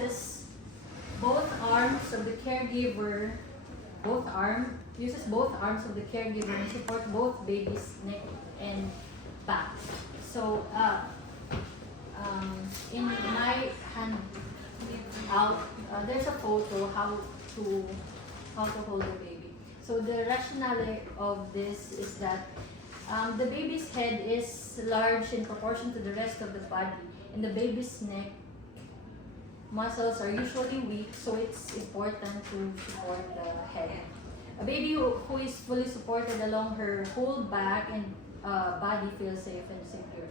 uses both arms of the caregiver, uses both arms of the caregiver and support both baby's neck and back. So, in my hand out, there's a photo how to hold the baby. So the rationale of this is that the baby's head is large in proportion to the rest of the body, and the baby's neck muscles are usually weak, so it's important to support the head. A baby who is fully supported along her whole back and body feels safe and secure.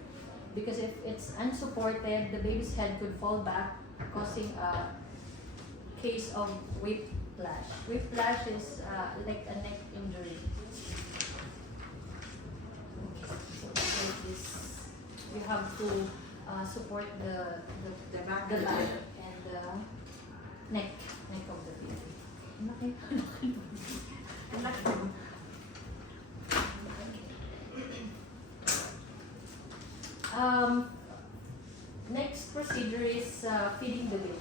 Because if it's unsupported, the baby's head could fall back, causing a case of whiplash. Whiplash is like a neck injury. So this, you have to support the back and the neck of the baby. Next procedure is feeding the baby.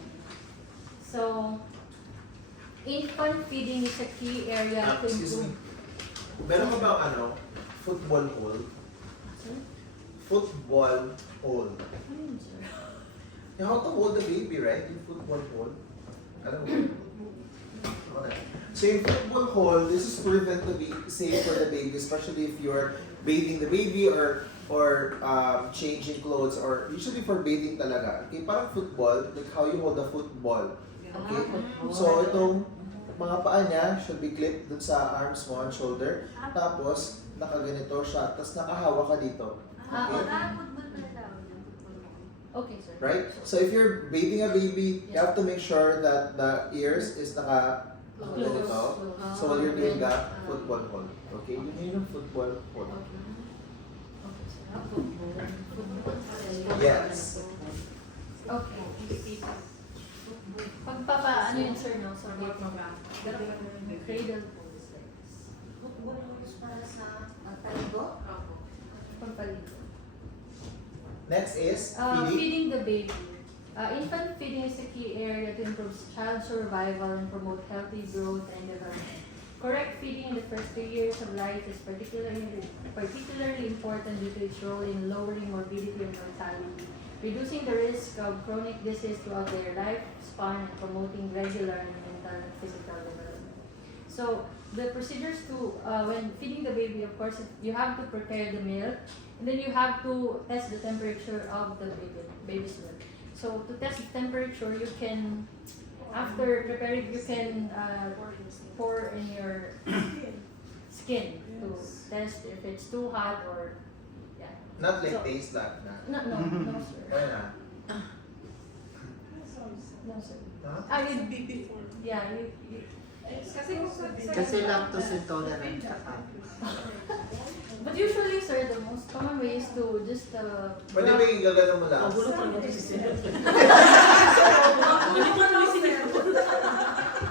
So, infant feeding is a key area to Excuse me. improve. Meron ka bang football hole? Sorry? Football hole. Ano yun, sir? You have to hold the baby, right? In football hole. Alam mo? Okay. So in football hole, this is proven to be safe for the baby, especially if you're bathing the baby or changing clothes, or usually for bathing talaga. Okay, parang football, like how you hold the football. Okay? So itong mga paa niya should be clipped dun sa arms mo and shoulder. Tapos, nakaganito siya. Tapos nakahawak ka dito. Okay? Okay, sir. Right? So if you're bathing a baby, you have to make sure that the ears is ganito. So while you're doing that, football hole. Okay? Yun yung football hole. Yes. Okay. Ano yun, sir, no? Sorry. Cradle pose like this. Para sa paligo? Pagpaligo. Next is feeding. Feeding the baby. Infant feeding is a key area to improve child survival and promote healthy growth and development. Correct feeding in the first 2 years of life is particularly important due to its role in lowering morbidity and mortality, reducing the risk of chronic disease throughout their lifespan, and promoting regular mental and physical development. So, the procedures to, when feeding the baby, of course, you have to prepare the milk, and then you have to test the temperature of the baby's milk. So, to test the temperature, you can, after preparing, you can pour in your skin to test if it's too hot or, yeah. Not like So, taste that. No, sir. Why not? No, sir. Huh? I mean, yeah, you Kasi lactose intolerant ka. but usually, sir, the most common way is to just Pwede ba yung gagano mo lang?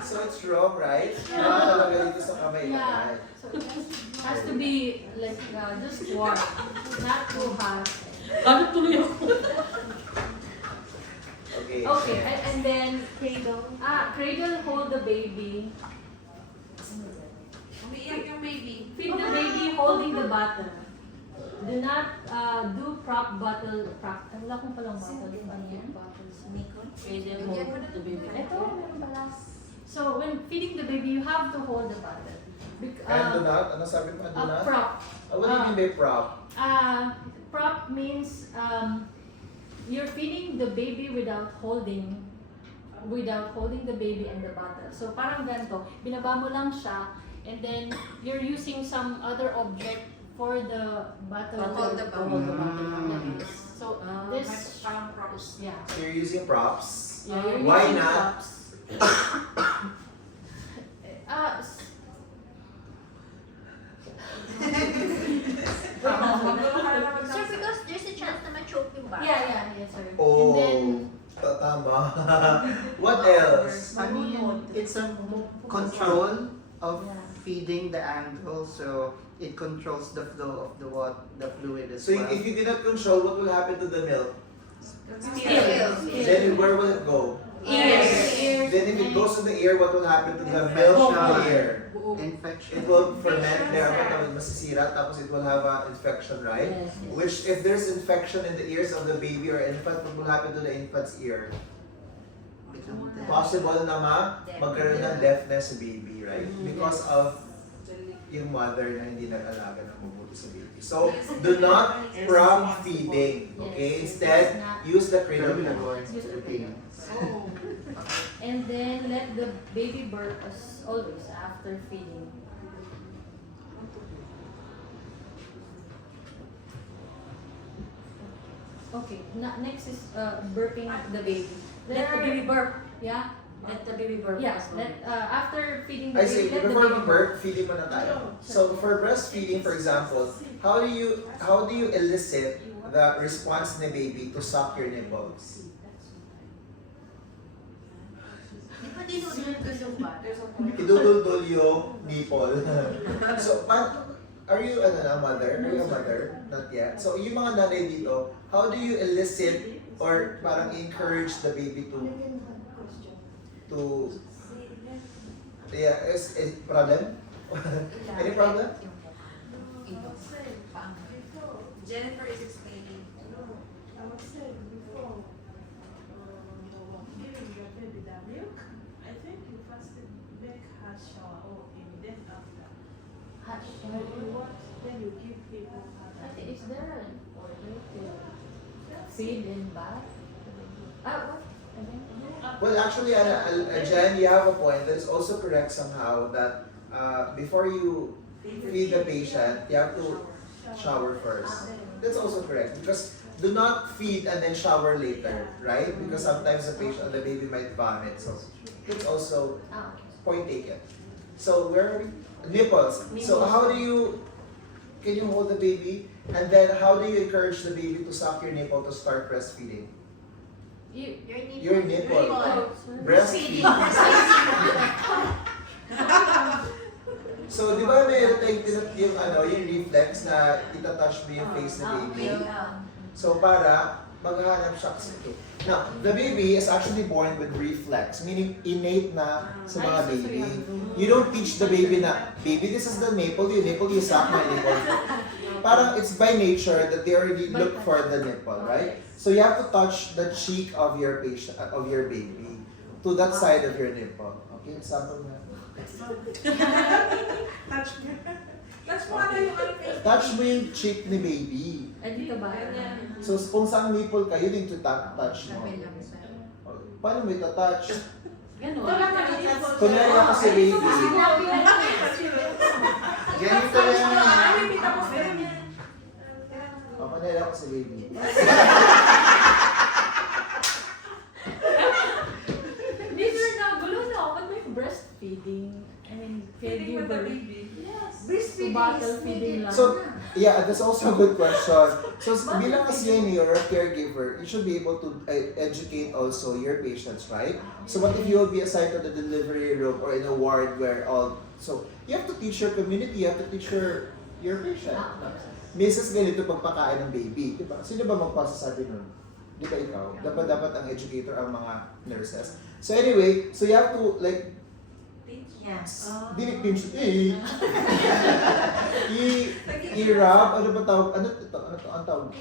So it's wrong, right? Talaga dito sa kamay. yeah. Right? So it has to be like just warm, not too hot. Okay. Okay, and then cradle hold the baby. Umiiyak yung baby. Feed the baby holding the bottle. Do not do prop bottle. Wala kong palang bottle. Ano yan? Bottles. Nicole? Cradle hold the baby. Ito, meron pala. So, when feeding the baby, you have to hold the bottle. And do not? Ano sabi mo? Do not? Prop. What do you mean by prop? Prop means you're feeding the baby without holding the baby and the bottle. So, parang ganito. Binaba mo lang siya, and then you're using some other object for the bottle. To hold the bottle. Yeah. So, this Parang props. yeah. So you're using props? Yeah, you're Why using not? props. Sir, because there's a chance na ma-choke yung bata. Yeah, sir. Oh, And then, tama. What else? I mean, it's a control of Yeah. feeding the angle, so it controls the flow of the fluid as So well. if you did not control, what will happen to the milk? still. Then where will it go? Ears. Then if it goes to the ear, what will happen to the milk in the ear? Infection. It will ferment there, masisira, tapos it will have an infection, right? Yes, yes. Which, if there's infection in the ears of the baby or infant, what will happen to the infant's ear? Become deaf. Possible na magkaroon ng deafness sa baby, right? Because of yung mother na hindi nag-alaga ng mabuti sa baby. So, do not prompt feeding, okay? Instead, use the cradle method. And then let the baby burp as always after feeding. Okay, next is burping the baby. Let the baby burp. Yeah. Let the baby burp. Yeah, as well. after feeding the I baby, say, let the before baby mag-birth, feeding muna tayo. So, for breastfeeding, for example, how do you elicit the response ni baby to suck your nipples? Di ba dinudul-dul ba? Idudul-dul yung nipple. So, are you a mother? Are you a mother? Not yet. So, yung mga nanay dito, how do you elicit or parang encourage the baby to is problem? Any problem? Jennifer is explaining. I was saying before giving your baby the milk, I think you first make her shower or then after. hot When shower. you want, then you give him or her. I think is there an order to feed and bath? What? Again? Well, actually, Jen, you have a point. That is also correct somehow that before you feed the patient, you have to shower first. That's also correct because do not feed and then shower later, right? Because sometimes the baby might vomit. So it's also Ah, point taken. So where are we? Nipples. So how can you hold the baby and then how do you encourage the baby to suck your nipple to start breastfeeding? Your nipple. Oh, sorry. Breastfeed. So, di ba may yung reflex na itatouch mo yung face ng baby? So, para maghahanap siya kasi. Now, the baby is actually born with reflex, meaning innate na sa mga baby. You don't teach the baby na, baby, this is the nipple, you suck my nipple. Parang it's by nature that they already look for the nipple, right? So you have to touch the cheek of your patient, of your baby, to that side of your nipple. Okay, sample na. Touch mo yung cheek ni baby. Ay, dito ba? So kung saan nipple ka, yun yung touch mo. Paano mo ita-touch? Ganun. Kunyari ako si baby. Ganito lang. O, kunyari ako si baby. These are now gulo na ako. Ba't may breastfeeding? I mean, Feeding with the baby. To bottle feeding lang. So, yeah, that's also a good question. So, bilang a CNA or a caregiver, you should be able to educate also your patients, right? So, what if you will be assigned to the delivery room or in a ward where so, you have to teach your community, you have to teach your patient. Mrs. ganito pagpakain ng baby, di ba? Sino ba magpasasabi nun? Di ba ikaw? Dapat ang educator ang mga nurses. So anyway, so you have to like Yes. pinch i-rub, ano ba tawag? Ano ang tawag?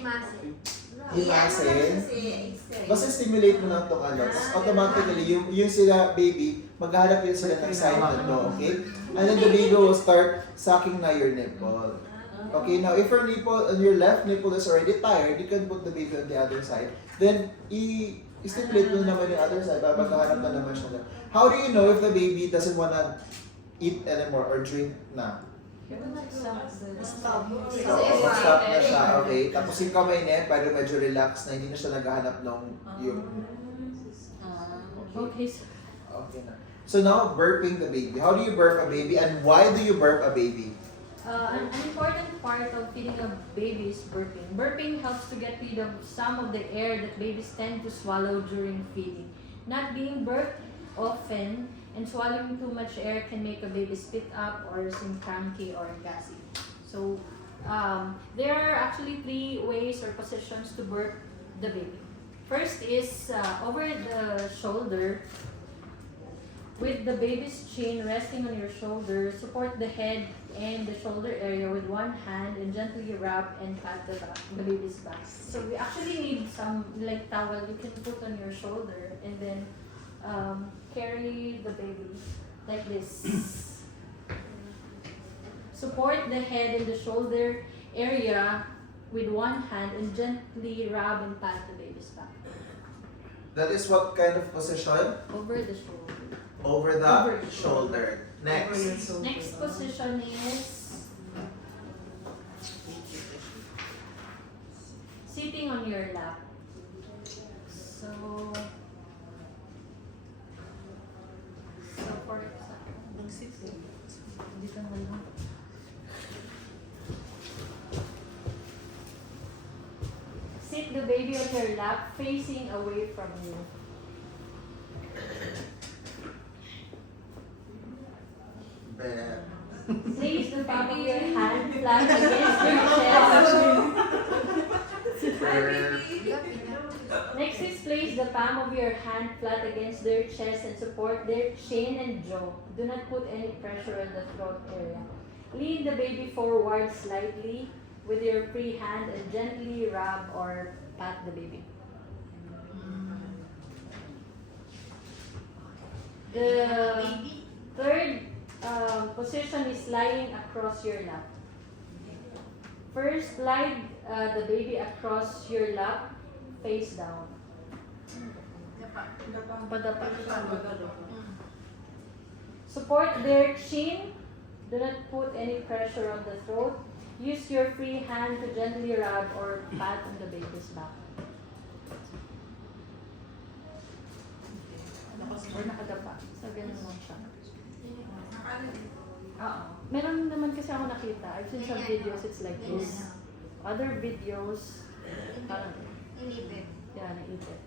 Himasin. Basta stimulate mo lang itong ano. Tapos automatically, yung sila baby, maghahanap yun sila ng sign na no, okay? And then the baby will start sucking na your nipple. Okay, now if your nipple, on your left nipple is already tired, you can put the baby on the other side. Then, i-stimulate mo naman yung other side, para maghahanap na naman siya. How do you know if the baby doesn't wanna eat anymore or drink na? Stop. Stop na siya, okay? Tapos yung kamay niya, para medyo relax na hindi na siya naghahanap ng yung... Okay. Okay na. So now, burping the baby. How do you burp a baby and why do you burp a baby? An important part of feeding a baby is burping. Burping helps to get rid of some of the air that babies tend to swallow during feeding. Not being burped often and swallowing too much air can make a baby spit up or seem cranky or gassy. So, there are actually 3 ways or positions to burp the baby. First is over the shoulder. With the baby's chin resting on your shoulder, support the head and the shoulder area with one hand and gently wrap and pat the baby's back. So we actually need some like towel you can put on your shoulder and then carry the baby like this. Support the head and the shoulder area with one hand and gently rub and pat the baby's back. That is what kind of position? Over the shoulder. Over the Over the shoulder. Next. Next position is sitting on your lap. So for example, dito na lang. Sit the baby on your lap facing away from you. Place the palm of your hand flat against your chest. Next is place the palm of your hand flat against their chest and support their chin and jaw. Do not put any pressure on the throat area. Lean the baby forward slightly with your free hand and gently rub or pat the baby. The third position is lying across your lap. First, lie the baby across your lap, face down. Padapa. Support their chin. Do not put any pressure on the throat. Use your free hand to gently rub or pat on the baby's back. Or nakadapa. So, ganun lang siya. Oo. Meron naman kasi ako nakita. I've seen some videos, it's like this. Other videos, parang, yeah, naipit.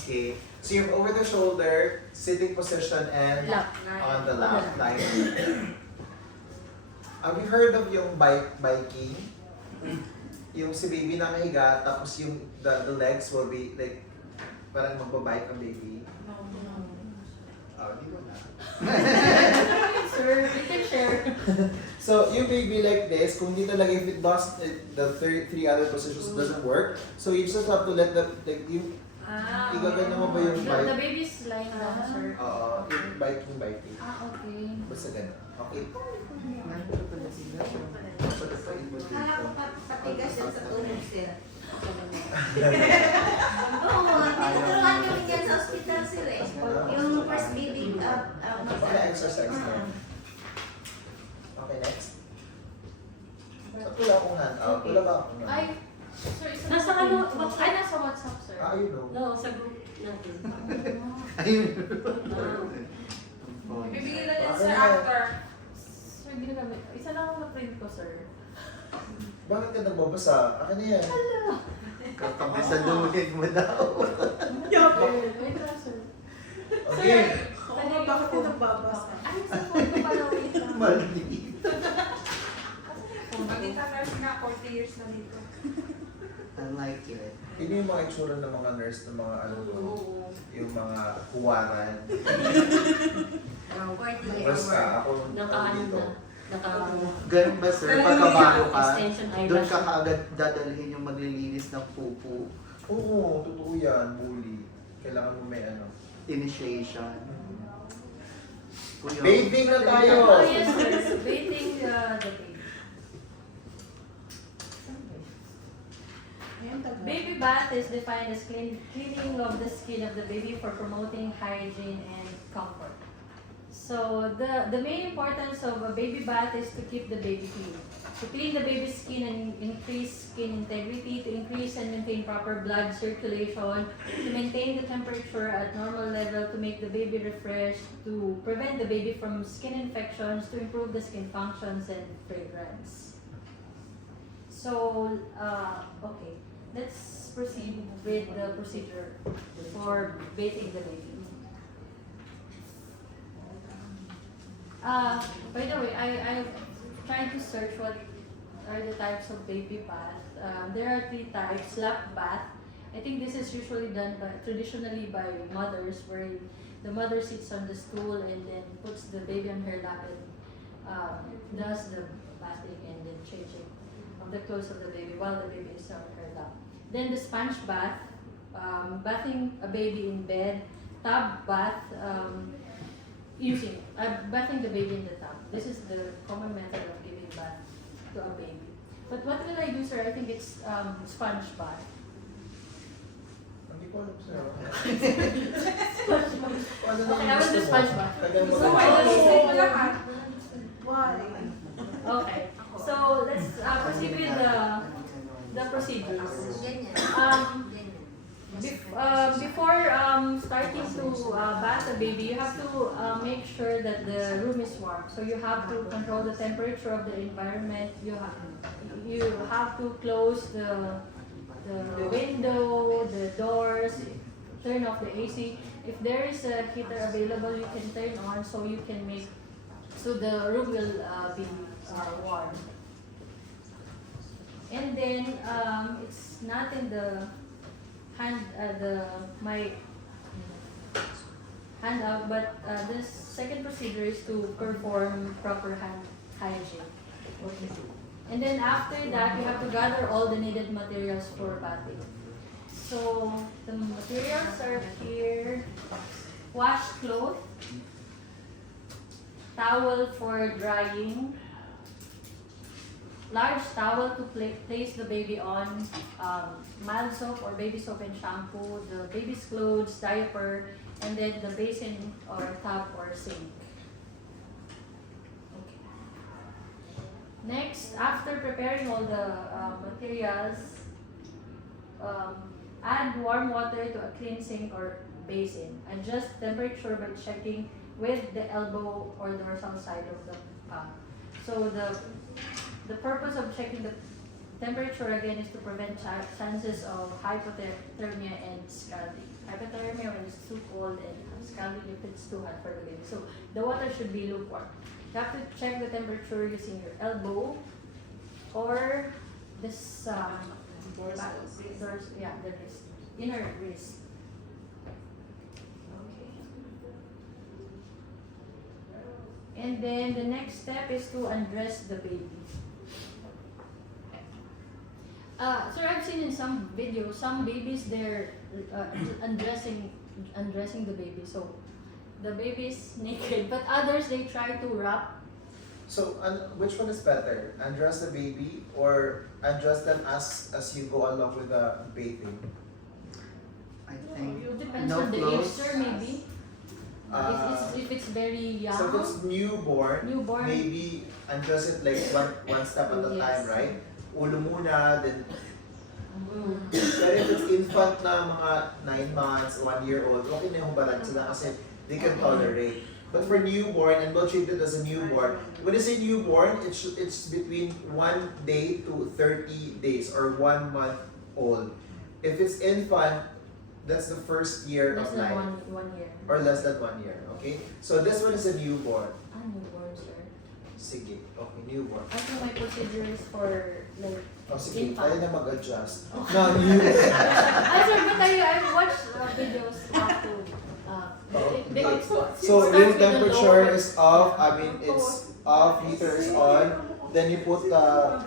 Okay. So you're over the shoulder, sitting position, and Lap. on the lap. Lying. Have you heard of yung biking? Yung si baby nakahiga, tapos yung the legs will be like, parang magbabike ang baby. Oh, di ko na. Sir, you can share. So, yung baby like this, kung di talaga, if it does, the three other positions doesn't work, so you just have to let the, like, yung, igaganda mo ba yung The bike? baby's lying down, sir. Oo, yung biking. Okay. Basta ganun. Okay. Kala ko patigas yan sa tulog sila. Oo, tinuturuan kami dyan sa hospital sila eh. Yung first baby, Wala exercise na. Okay, next. So, wala akong handout. Wala ba akong Ay, sir, Nasa ano, Ay, nasa WhatsApp, sir. Ayun o. No, sa group natin. Ayun. bibigyan na yan sir after. Sir, ginagamit. Isa lang ang na-print ko, sir. Bakit ka nagbabasa? Akin na yan. Katabi sa lumig mo daw. Wait lang, sir. Okay. Oo, bakit yung nagbabasa? Ay, sa phone ko pala, wait lang. Mali. Maging nurse na 40 years na dito. I like it. Yun yung mga itsura ng mga nurse ng mga ano to, yung mga kuwaran. 40 years. Basta ako Nakaano dito. na. Ganun ba sir, pagkabago ka, Extension doon eyelash. ka kaagad dadalhin yung maglilinis ng pupu, Oo, totoo yan, bully. Kailangan mo may ano. initiation. Kuya, Bathing na tayo! Oh, yes, sir. Bathing the baby. Baby bath is defined as cleaning of the skin of the baby for promoting hygiene and comfort. So the main importance of a baby bath is to keep the baby clean. To clean the baby's skin and increase skin integrity, to increase and maintain proper blood circulation, to maintain the temperature at normal level, to make the baby refreshed, to prevent the baby from skin infections, to improve the skin functions and fragrance. So, okay, let's proceed with the procedure for bathing the baby. By the way, I tried to search what are the types of baby bath. there are 3 types. Lap bath. I think this is usually done traditionally by mothers, where the mother sits on the stool and then puts the baby on her lap and does the bathing and then changing of the clothes of the baby while the baby is on her lap. Then the sponge bath, bathing a baby in bed. Tub bath, bathing the baby in the tub. This is the common method of giving bath to a baby. But what will I do, sir? I think it's sponge bath. Hindi ko alam sir. Okay, I will do sponge bath. So why don't you say mo lahat? Why? Okay, so let's proceed with the procedures. Ganyan. Um, Ganyan. Before starting to bath the baby, you have to make sure that the room is warm. So you have to control the temperature of the environment. You have to close the window, the doors, turn off the AC. If there is a heater available, you can turn on so you can so the room will be warm. And then it's not in the my handout, but the second procedure is to perform proper hand hygiene. And then after that, you have to gather all the needed materials for bathing. So the materials are here: washcloth, towel for drying, large towel to place the baby on, mild soap or baby soap and shampoo, the baby's clothes, diaper, and then the basin or tub or sink. Okay. Next, after preparing all the materials, add warm water to a clean sink or basin. Adjust temperature by checking with the elbow or dorsal side of the palm. So the purpose of checking the temperature again is to prevent chances of hypothermia and scalding. Hypothermia when it's too cold and scalding if it's too hot for the baby. So the water should be lukewarm. You have to check the temperature using your elbow or this the wrist, inner wrist. Okay. And then the next step is to undress the baby. Sir, I've seen in some videos, some babies they're undressing the baby, so the baby is naked. But others they try to wrap. So, which one is better? Undress the baby or undress them as you go along with the bathing? I think It depends no on the age, clothes. sir. Maybe if it's very young. So if it's newborn, maybe undress it like one step at a time, right? Ulo muna, then pero if it's infant na mga 9 months, 1 year old, okay na yung hubaran sila kasi they can tolerate. But for newborn, and well treated as a newborn, when I say newborn, it's between 1 day to 30 days or 1 month old. If it's infant, that's the first year Less of than life. one year. Or less than 1 year, okay? So this one is a newborn. Newborn, sir. Sige, okay, newborn. I think my procedure is for like. Oh, sige, Infant. tayo na mag-adjust. No, newborn. Sir, but I've watched videos how to. So room temperature is off, it's off, heater is on, then you put the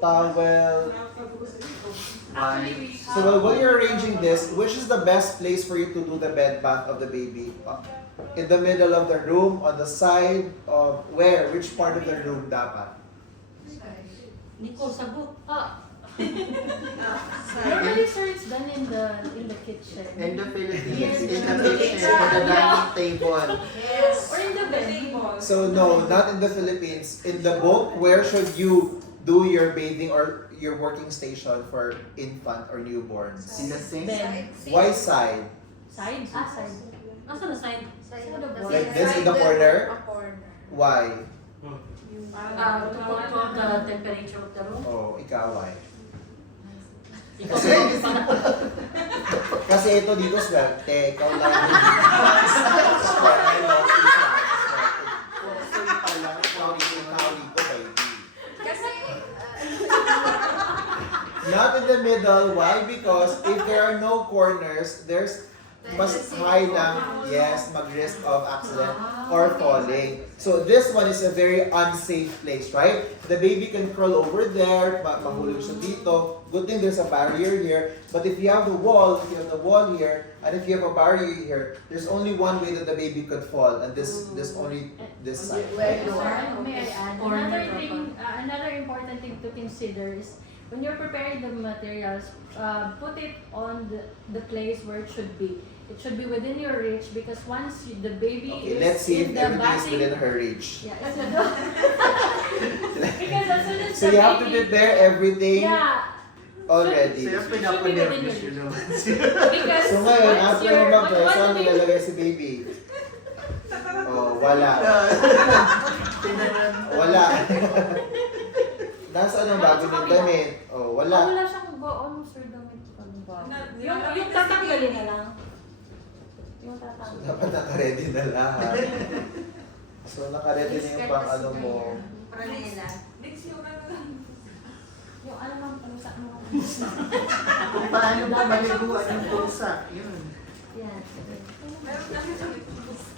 towel. Actually, So while you're arranging this, which is the best place for you to do the bed bath of the baby? In the middle of the room, on the side, of where? Which part of the room dapat? Nicole, sagot. normally, sir, it's done in the kitchen. In the Philippines, Yes. in the kitchen, on the dining table. Yes. Or in the bed. So no, not in the Philippines. In the book, where should you do your bathing or your working station for infant or newborns? In the sink. Bed. Why side? Side? Side. Nasaan na side? Side of the Like this in the corner? A corner. Why? To control the temperature of the room. Oh, ikaw why? Ikaw Kasi- ba? Kasi ito dito swerte, ikaw lang. Kasi, Not in the middle. Why? Because if there are no corners, there's mas high na, yes, mag-risk of accident or falling. So this one is a very unsafe place, right? The baby can crawl over there, mahulog siya dito. Good thing there's a barrier here. But if you have the wall, here, and if you have a barrier here, there's only one way that the baby could fall, and this only this side. Right? May I add? Another important thing to consider is when you're preparing the materials, put it on the place where it should be. It should be within your reach because once the baby Okay, is let's see if in the everything is batting, within her reach. yeah, because as soon as So the you have to baby, prepare everything yeah, already. Sa'yo Should be pinapanervous within yun naman. because So ngayon, once after you're, mo mag-press, once saan the baby, nilalagay si baby? Oh, wala. Wala. Nasaan ang bago ng damit? Oh, wala. wala siyang baon, sir, damit pa ng baon. Yung tatanggalin na lang. Yung So, tatanggalin. dapat naka-ready na lahat. So, naka-ready na yung pang ano mo. Pranela. Next year na lang. Yung ano mang pusa mo. Kung paano ba maliguan yung pusa. Yun. Yan. Meron na rin kami.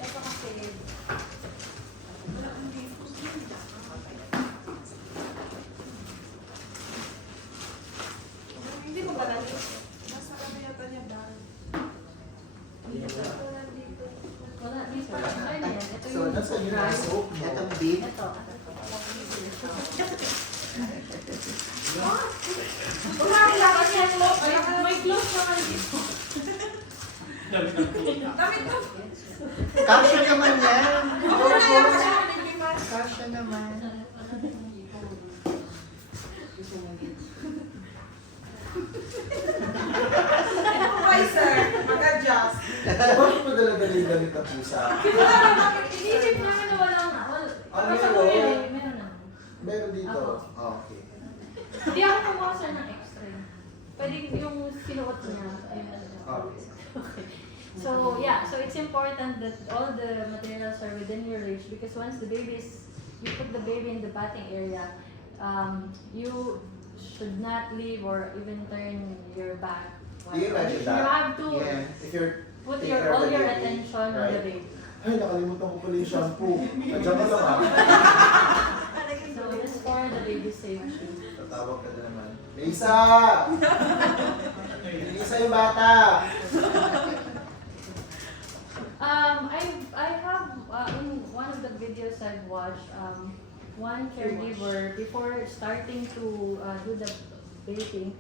Ito kasi, Hindi ko ba natin? Nasa kami yata niya dahil. wala dito. Ay, na yan. Ito So, yung nasa yung dry. soap mo. Itong beef. Ito. May clothes naman dito. Damit ko. Kasha naman yan. Ako na yan. Kasha naman. Why, sir? Mag-adjust. Bakit mo dala-dala yung damit ng pusa? Inisip namin na walang Ah, pagka sa meron? kuya, meron na. Meron dito. Ako. Okay. Hindi ako kumuha sir ng extra. Pwede yung sinuot niya. Ayun na siya. Okay. Okay. So yeah, so it's important that all the materials are within your reach because once the baby is, you put the baby in the batting area, you should not leave or even turn your back. Do you imagine that? You have to Yes. If you're put take care of all the your baby, attention on the right? baby. Ay, nakalimutan ko pala yung shampoo. Nandiyan ka lang ah. So it's for the baby's safety. Tatawag ka na naman. Lisa! Lisa yung bata! I have in one of the videos I've watched, one caregiver before starting to do the bathing,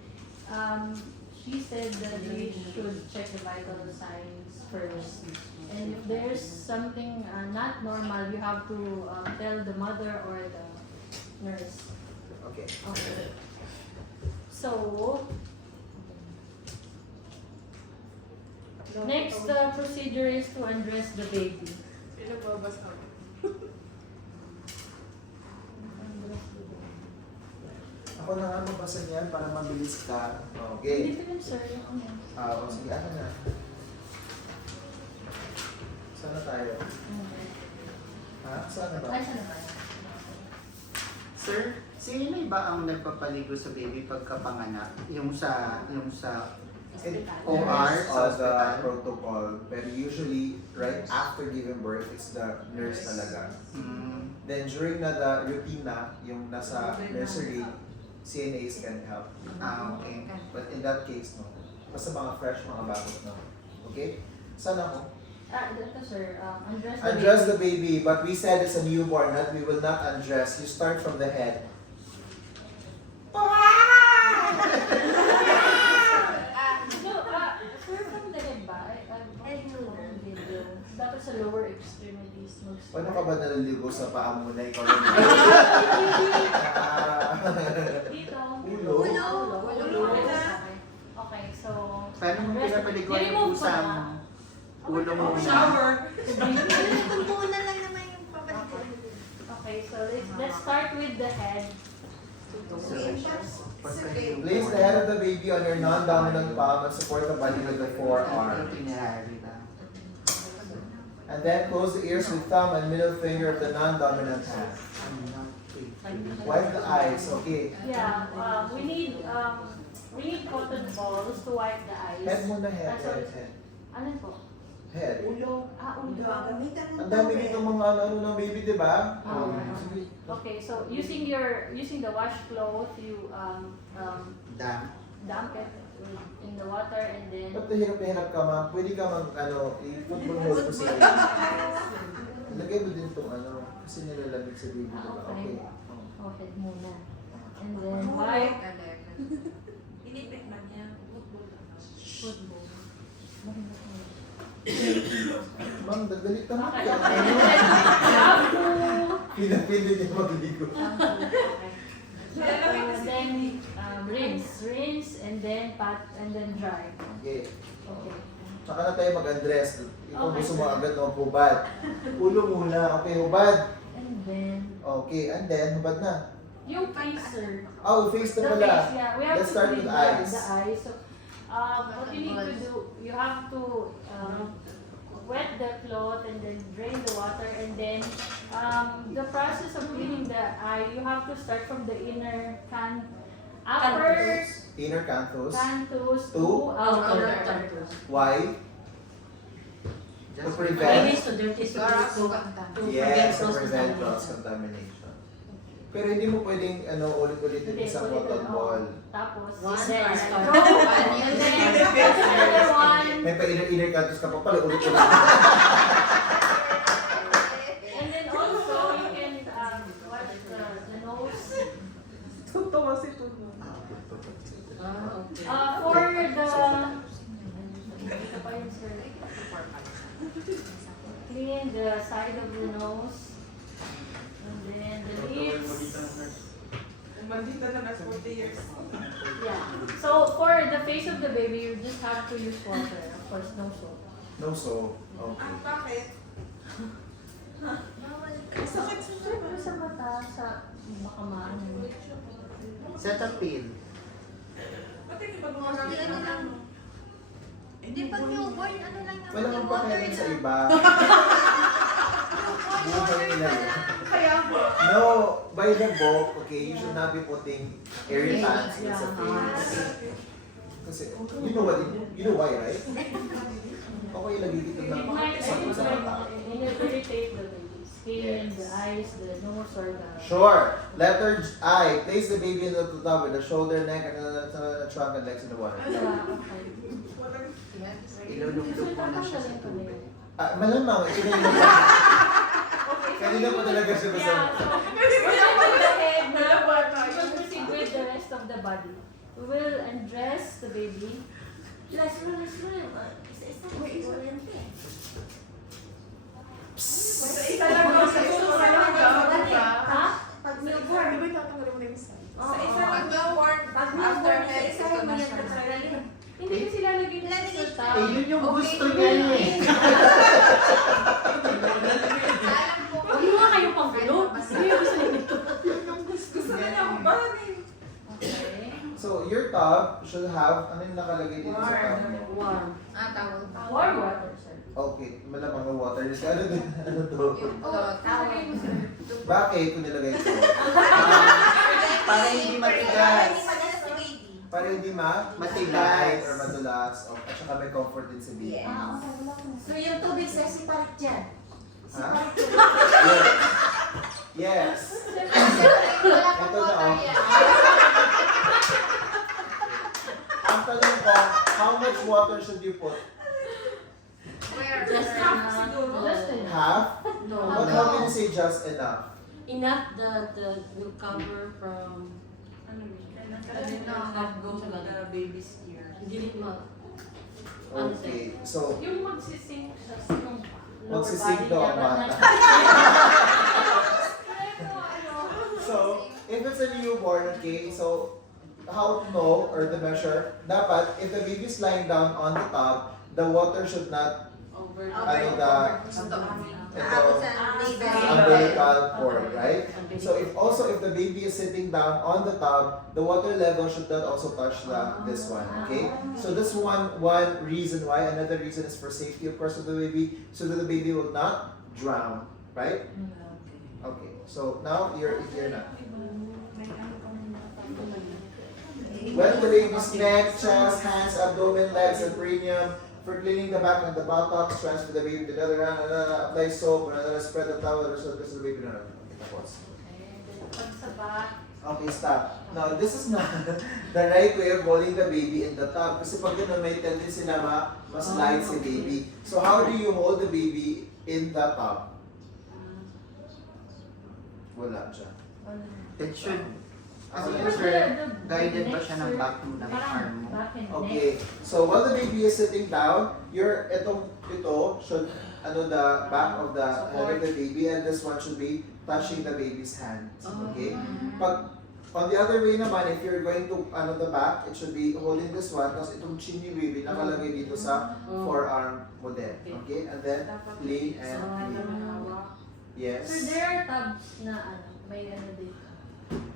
she said that they should check the vital signs first, and if there's something not normal, you have to tell the mother or the nurse. Okay. Okay. So next procedure is to undress the baby. Pinagbabas ako. Ako na nga mabasa niyan para mabilis ka. Okay. Hindi ko sir yung ano. Sige, ano na? Saan na tayo? Ha? Saan na ba? Ay, saan na ba? Sir, sino ba ang nagpapaligo sa baby pagkapanganak? Yung sa It OR depends sa on the hospital? protocol, pero usually right after giving birth, it's the nurse talaga. Then during na the routine na, yung nasa nursery, CNAs can help. Okay. But in that case, no. Basta mga fresh, mga bagot na. Okay? Saan ako? Ito sir, undress the Undress baby. the baby, but we said it's a newborn that we will not undress. You start from the head. No, sir, from the head ba? Head to video. Dapat sa lower extremities. Paano ka ba naliligo sa paa mo na ikaw na Dito. Ulo. Ulo. Okay, so... Paano mo pinapaliguan yung I-remove pusa ko mo? na. Ulo mo muna. Shower. Kung muna lang naman yung pabalik. Okay, so let's start with the head. Place the head of the baby on your non-dominant palm and support the body with the forearm. And then close the ears with thumb and middle finger of the non-dominant hand. Wipe the eyes, okay? Yeah, we need we need cotton balls to wipe the eyes. Head muna, head, Ah, sorry. head. Ano po? Head. Ulo. Ulo. Gamitan mo Ang dami dito mga ano ng baby, di ba? Oh, okay, so using the washcloth, you Damn. dump it in the water and then Ba't hirap ka ma'am? Pwede ka i-football hold mo siya. Lagay mo din itong kasi nilalamig sa baby, di ba? Okay. Oh. head muna. And then wipe Inipit man niya. football. Ma'am, dagalit ka Okay, na. okay. Shampoo. Pinapili niya magligo. Okay. And then rinse and then pat and then dry. Okay. Okay. Tsaka na tayo mag-undress. Ikaw Okay, gusto mo sir. agad ng hubad. Ulo muna. Okay, hubad. And then Okay, and then hubad na. yung face, sir. Oh, face The na pala. face, yeah. We have Let's to start clean with the eyes. eyes. So, what you need to do, you have to wet the cloth and then drain the water and then the process of cleaning the eye, you have to start from the upper Inner canthus. canthus To to outer outer canthus. Why? To Just prevent. So dirty to Yes, to prevent cross-contamination. cross-contamination. Pero hindi mo pwedeng ulit-ulit yung Okay, isang put it cotton on. ball. Tapos, One then first throw, one. and then another one. May pa-inner canthus ka pa pala, ulit-ulit. And then also, you can wash the nose. Tutawa si Tuno. Okay. For ito pa yun, sir. Clean the side of the nose. And then the lips. Maldita na nas 40 years. Yeah. So for the face of the baby, you just have to use water. Of course, no soap. No soap. Okay. Bakit? Sakit sa Pero sa mata, sa baka maano. Cetaphil. Ba't hindi pa gumagamit ng ano? Hindi pag newborn, ano lang naman Wala yung kang water pakialam sa na. iba. Buhay nila yun. Kaya po. No, by the book, okay, you should not be putting airy pants in sa face. Kasi, you know why, right? Okay, lagi dito It ng might sa mata. irritate the baby's skin, the eyes, the nose, or the... Sure. Letter I. Place the baby in the tub with the shoulder, neck, and the trunk and legs in the water. Yeah, okay. Ilulugdog mo na siya sa Tatanggalin ko na tubig. yun. Malamang, ito na yung kanina pa talaga siya Yeah, kasama. so we're done with the head now, but we will proceed with the rest of the body. We will undress the baby. Last roll. Isa-isa mo i-orient eh. Isa lang daw, sa isa lang daw, diba? Ha? Pag newborn. Di ba tatanggalin mo na yung side? Oo. Sa isa lang daw, Pag newborn, isa-isa mo yan tatanggalin. Hindi kasi lalagay nila sa tub. Yun yung gusto niya eh. Huwag mo nga kayo pang gulo. Hindi yung gusto nito. Gusto na niya akong bahanin. Okay. So, your tub should have, ano yung nakalagay dito sa tub? Warm. Warm water, sir. Okay, malamang ang water. Ano din? Ano to? Lagay mo, sir. Bakit kung nilagay ito? Para hindi matigas. Para hindi Matigas. or madulas. At saka may comfort din sa baby. Yes. So yung tubig sa siparit dyan. Ha? Siparit Yes. dyan. Ito na oh. Ang tanong ko, how much water should you put? Just half siguro. Just enough. Half? No. But how can you say just enough? Enough that will cover from Ano yun? half go sa the baby's ear. Hindi mo. Okay, so Yung magsisink siya sa yung lower Magsisink body daw niya, ang but bata. So, if it's a newborn, okay, so how to know or to measure, dapat if the baby is lying down on the tub, the water should not Over. ito, umbilical cord, right? So if the baby is sitting down on the tub, the water level should not also touch this one, okay? So that's one reason why. Another reason is for safety, of course, of the baby, so that the baby will not drown, right? Okay. So now you're not. Wet the baby's neck, chest, hands, abdomen, legs, and perineum. For cleaning the back and the buttocks, transfer the baby to the other hand, apply soap, spread the towel, result to the baby. Okay, tapos. Okay, then pag sa back, Okay, stop. Now, this is not the right way of holding the baby in the tub. Kasi pag gano'n, may tendency na ma-slide si baby. So, how do you hold the baby in the tub? Wala siya. It should, Ano ano yun, sir, guided ba siya ng back mo ng arm mo? back and neck. Okay. So, while the baby is sitting down, ito should, the back of the head of the baby, and this one should be touching the baby's hand. Okay? Pag, on the other way naman, if you're going to, the back, it should be holding this one, tapos itong chin ni baby nakalagay dito sa forearm mo din. Okay? And then, clean and clean. Yes. So there are tabs na may dito.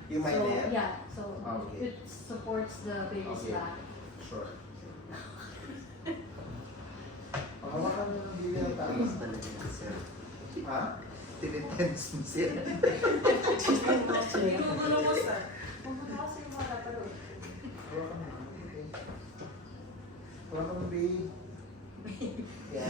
Yung may So, net? yeah. So, Okay. it supports the baby's Okay. back. Sure. Hawakan mo ng baby ng tama. Ayos talaga yan, sir. Ha? Tinitense mo siya. Ginugulo mo, sir. Kasi yung mga napanood. Hawakan mo. Okay. Hawakan mo, baby. Yeah.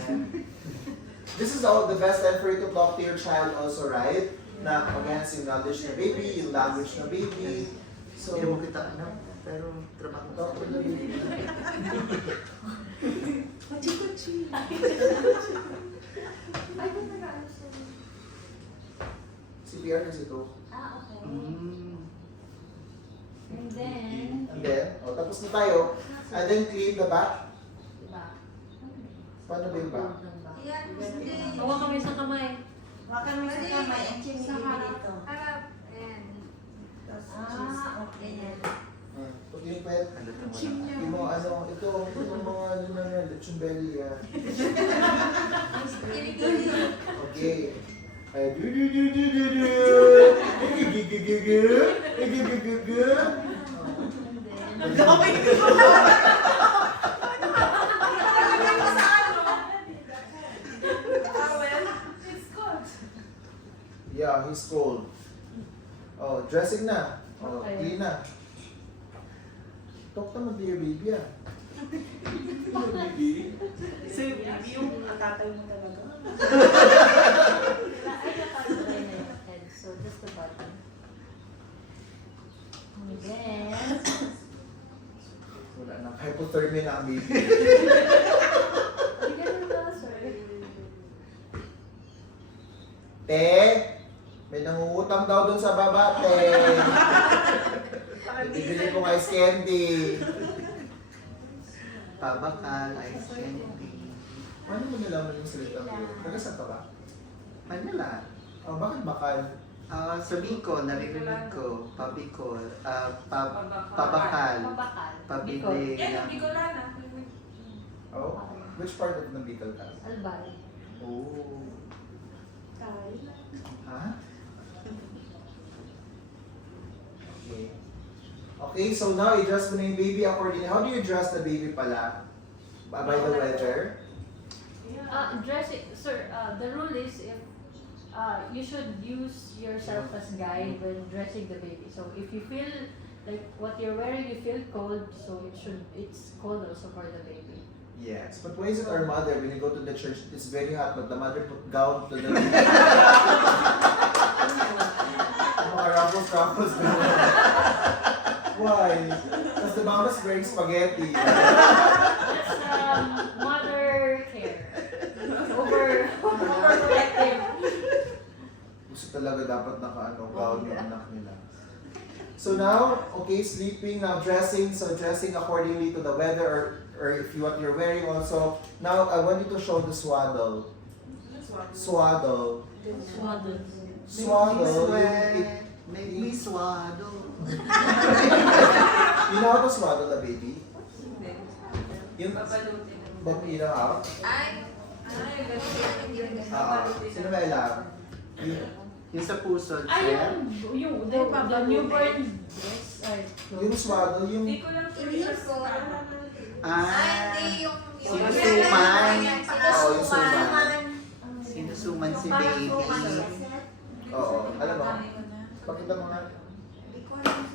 This is all the best time for you to talk to your child also, right? Na against yung knowledge na baby, yung language na baby. So, Hindi mo kita pero trabaho talk to the baby. Ay, kung nag-aayos yun. CPR kasi ito. Ah, okay. And And then, then, tapos na tayo. And then clean the back. back. Paano ba yung back? Yan, hindi. Hawa kami sa kamay. Wakan mo sa kamay, ang chin Sa ni harap. dito. Harap. And, Ah, okay. Pag yung pet, Ano ito mo lang? yung mga itong mga lechon belly, Kilikili. Okay. Ay, and then, It's good. Yeah, he's cold. Oh, dressing na. Oh, Okay. clean na. Talk naman to your baby, ah. Your baby. So, yung tatay mo talaga. I got out of my head, so just the bottom. And then, Wala na. Hypothermia na ang baby. bigyan mo na, sir. Te, may nangungutang daw dun sa baba, te. Ibili ko nga ice candy. Pabakal, ice candy. Ano mo nalaman yung salita mo? Nagasan ka ba? Manila. Oh, bakit bakal? Sa Bicol, naririnig ko, pabicol, pabakal, Pabakal. pabili Yan, ng... Bicolana. Oh, which part of ng Bicol ka? Albay. Oh. Ha? Okay. Okay, so now i-dress mo na yung baby accordingly. How do you dress the baby pala? By the weather? Dressing, sir, the rule is if you should use yourself as guide when dressing the baby. So if you feel like what you're wearing, you feel cold, so it's cold also for the baby. Yes. But why is it our mother, when you go to the church, it's very hot, but the mother put gown to the baby? Mga ruffles. Why? Because the mama's wearing spaghetti. That's mother care. Overprotective. Gusto talaga dapat gown yung anak nila. So now, okay, sleeping, now dressing. So dressing accordingly to the weather or if you what you're wearing also. Now, I want you to show the swaddle. Swaddle. Swaddle. Make me swaddle. You know how to swaddle a baby? Yung, but you know how? Ay, Sino ba alam? Yung sa puso, Ay, sir. the newborn dress. Ay, Yung swaddle, yung... Hindi ko lang Hindi ko. Ah, yung sinusuman. Oo, yung suman. Sinusuman si baby. Oo, alam mo? Pakita mo nga. Hindi ko alam.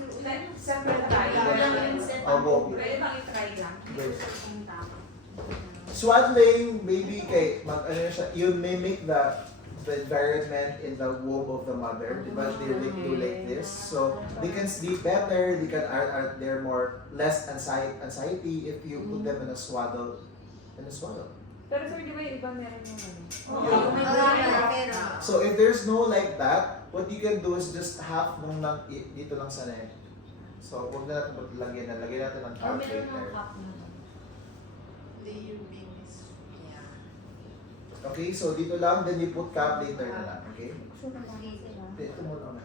Separate tayo. Walang set Opo. Pwede bang i-try lang? Yes. Kung tama. Swaddling, maybe kay, ano siya, you mimic the environment in the womb of the mother, diba? They do like this, so they can sleep better. They can they're more less anxiety if you put them in a swaddle. Pero sir, di ba yung iba meron yung ano? Oo, may gana, pero. So if there's no like that, what you can do is just half mong lang dito lang sa neck. So huwag na natin lagyan natin ng Or calf meron later. ng cup na. Okay, so dito lang, then you put cap later na lang, okay? Sige, sila. Ito mo lang.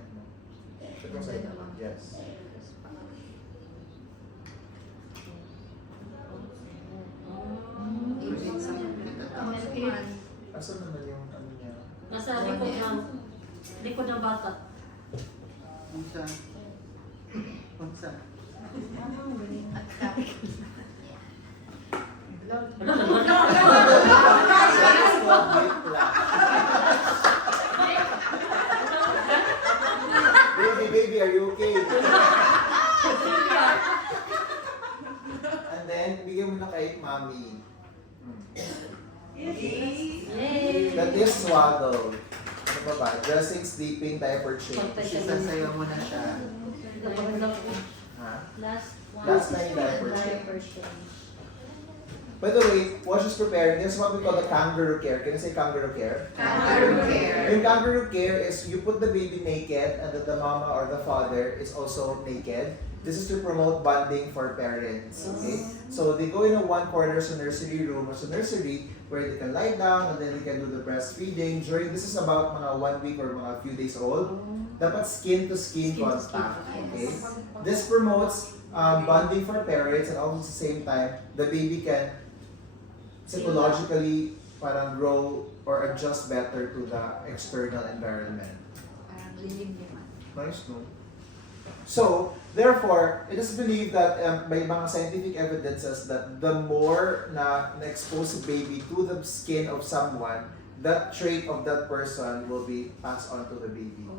Ito sa ito. Yes. Asan naman yung ano niya? Nasa likod ng bata. Unsa? Unsa? Baby, are you okay? And then, bigyan mo na kay mommy. Yay! That is swaddle. Ano ba ba? Dressing, sleeping, diaper change. Isasayaw mo na siya. Ha? Last one. Last time diaper change. By the way, watch is preparing. This is what we call the kangaroo care. Can you say kangaroo care? Kangaroo care. Yung kangaroo care is you put the baby naked and then the mama or the father is also naked. This is to promote bonding for parents. Okay? So they go in a one corner sa nursery room or sa nursery where they can lie down and then they can do the breastfeeding. This is about mga 1 week or mga few days old. Dapat skin to skin contact. Okay? This promotes bonding for parents and also at the same time the baby can psychologically parang grow or adjust better to the external environment. Nice, no? So, therefore, it is believed that may mga scientific evidences that the more na expose a baby to the skin of someone, that trait of that person will be passed on to the baby.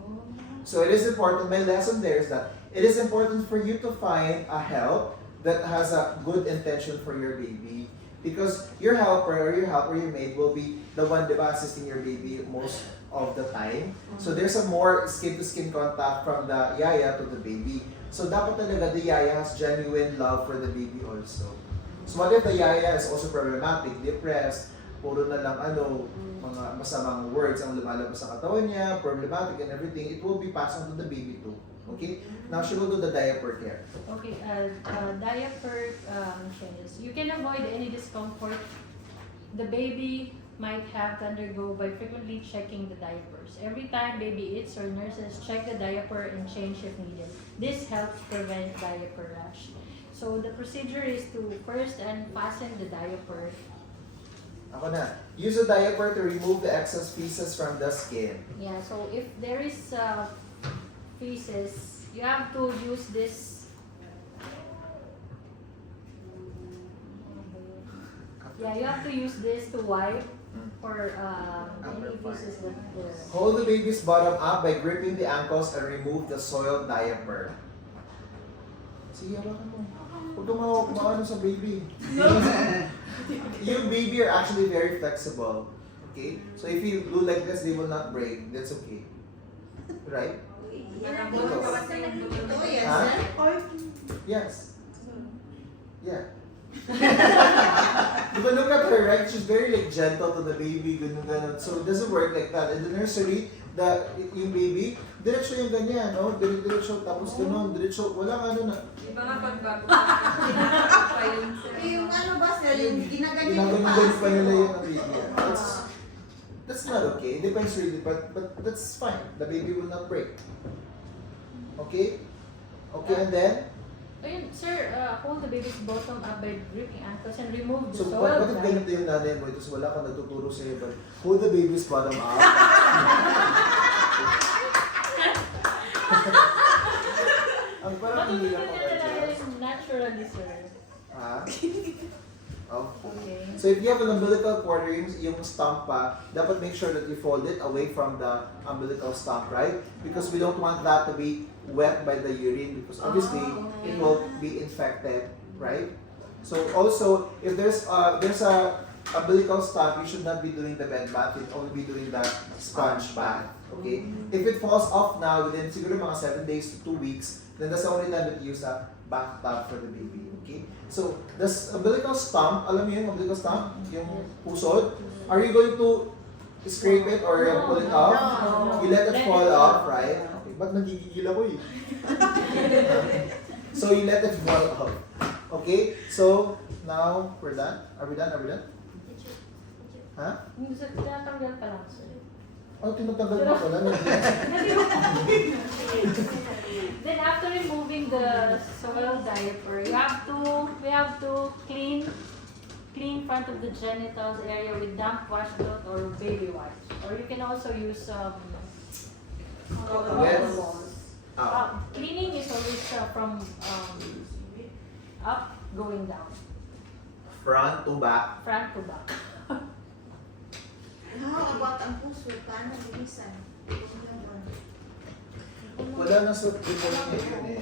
So it is important, my lesson there is that it is important for you to find a help that has a good intention for your baby. Because your helper or your maid will be the one diba, assisting your baby most of the time. So there's a more skin-to-skin contact from the yaya to the baby. So dapat talaga the yaya has genuine love for the baby also. So what if the yaya is also problematic, depressed, puro na lang mga masamang words ang lumalabas sa katawan niya, problematic and everything, it will be passed on to the baby too. Okay? Now she will do the diaper care. Okay, diaper changes. You can avoid any discomfort the baby might have to undergo by frequently checking the diapers. Every time baby eats or nurses check the diaper and change if needed. This helps prevent diaper rash. So the procedure is to first unfasten the diaper. Ako na. Use a diaper to remove the excess feces from the skin. Yeah, so if there is feces, you have to use this. Yeah, you have to use this to wipe for any feces that there. Hold the baby's bottom up by gripping the ankles and remove the soiled diaper. Sige, hawakan mo. Huwag kang maano sa baby. Your baby are actually very flexible. Okay? So if you do like this, they will not break. That's okay. Right? Huh? Yes. Yeah. But look at her, right? She's very like gentle to the baby, ganun. So it doesn't work like that. In the nursery, yung baby, diretso yung ganyan, no? Diretso, tapos ganun, diretso, walang ano na. Iba nga pagbago pa yun. Yung ano ba sir, yung ginaganyan yung Ginaganyan pa nila yung pass. baby. That's not okay. It depends really, but that's fine. The baby will not break. Okay? Okay, and then? Ayun, sir, hold the baby's bottom up by gripping ankles and remove the So, soiled what if diaper. ganito yung nanay mo, tapos wala kang natuturo sa'yo, but hold the baby's bottom up. Ang parang hindi Matutunan na niya na mag-adjust. naturally, sir. Ha? Oh. Okay. So if you have an umbilical cord, yung stump pa, dapat make sure that you fold it away from the umbilical stump, right? Because we don't want that to be wet by the urine because obviously it will be infected, right? So also, if there's a umbilical stump, you should not be doing the bed bath, you only be doing the sponge bath, okay? If it falls off now, within siguro mga 7 days to 2 weeks, then that's the only time that you use a bathtub for the baby, okay? So, this umbilical stump, alam mo yung umbilical stump? Yung pusod? Are you going to scrape it or pull it off? No. You let it Let fall it off, fall. right? Okay, ba't nagigigil ako eh? So, you let it fall off. Okay? So, now, we're done? Are we done? Are we done? Ha? Yung sa tinatanggal pa lang, sir. Oh, tinatanggal mo pala. Then after removing the soiled diaper, we have to clean front of the genitals area with damp washcloth or baby wipes. Or you can also use Yes. cleaning is always from up going down, Front to back. front to back. About ang puso, paano bilisan? Wala na sa dito yun eh.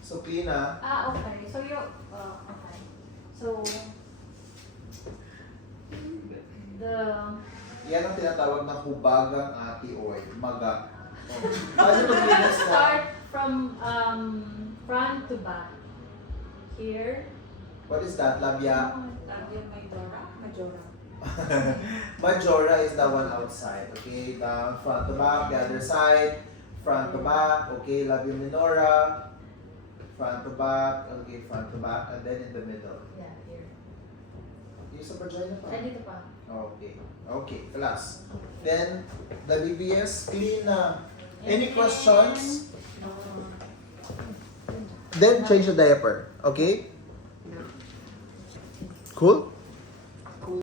So, clean ah. Okay. So you okay. So the Yan ang tinatawag na hubagang ati oil. Maga. Oh. Paano maglinis na? start from front to back. Here. What is that? Labia? Majora. Majora is the one outside. Okay, down, front to back, the other side, front to back, okay, labia minora, front to back, okay, front to back, and then in the middle. Yeah, here. Yung sa vagina pa? Ay, dito pa. Okay, okay, class. Then, the BBS, clean na. Any questions? Then change the diaper, okay? Cool?